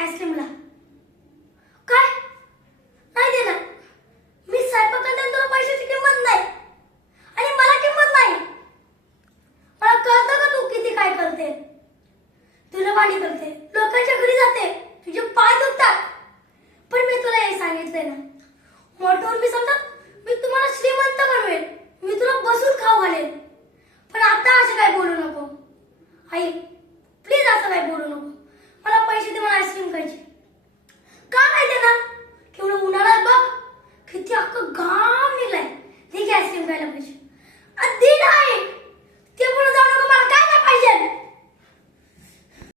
आईस्क्रीमला. काय नाही देणार? मी स्वयंपाक करताना तुला पैशाची किंमत नाही आणि मला किंमत नाही. मला कळतं का तू किती काय करते. तुला वाणी करते, लोकांच्या घरी जाते, तुझे पाय दुखतात. पण मी तुला हे सांगितलंय ना, मोठं मी समजा मी तुम्हाला श्रीमंत बनवेल, मी तुला बसून खाऊ घालेल. पण आता असं काय बोलू नको आई, प्लीज असं काय बोलू नको.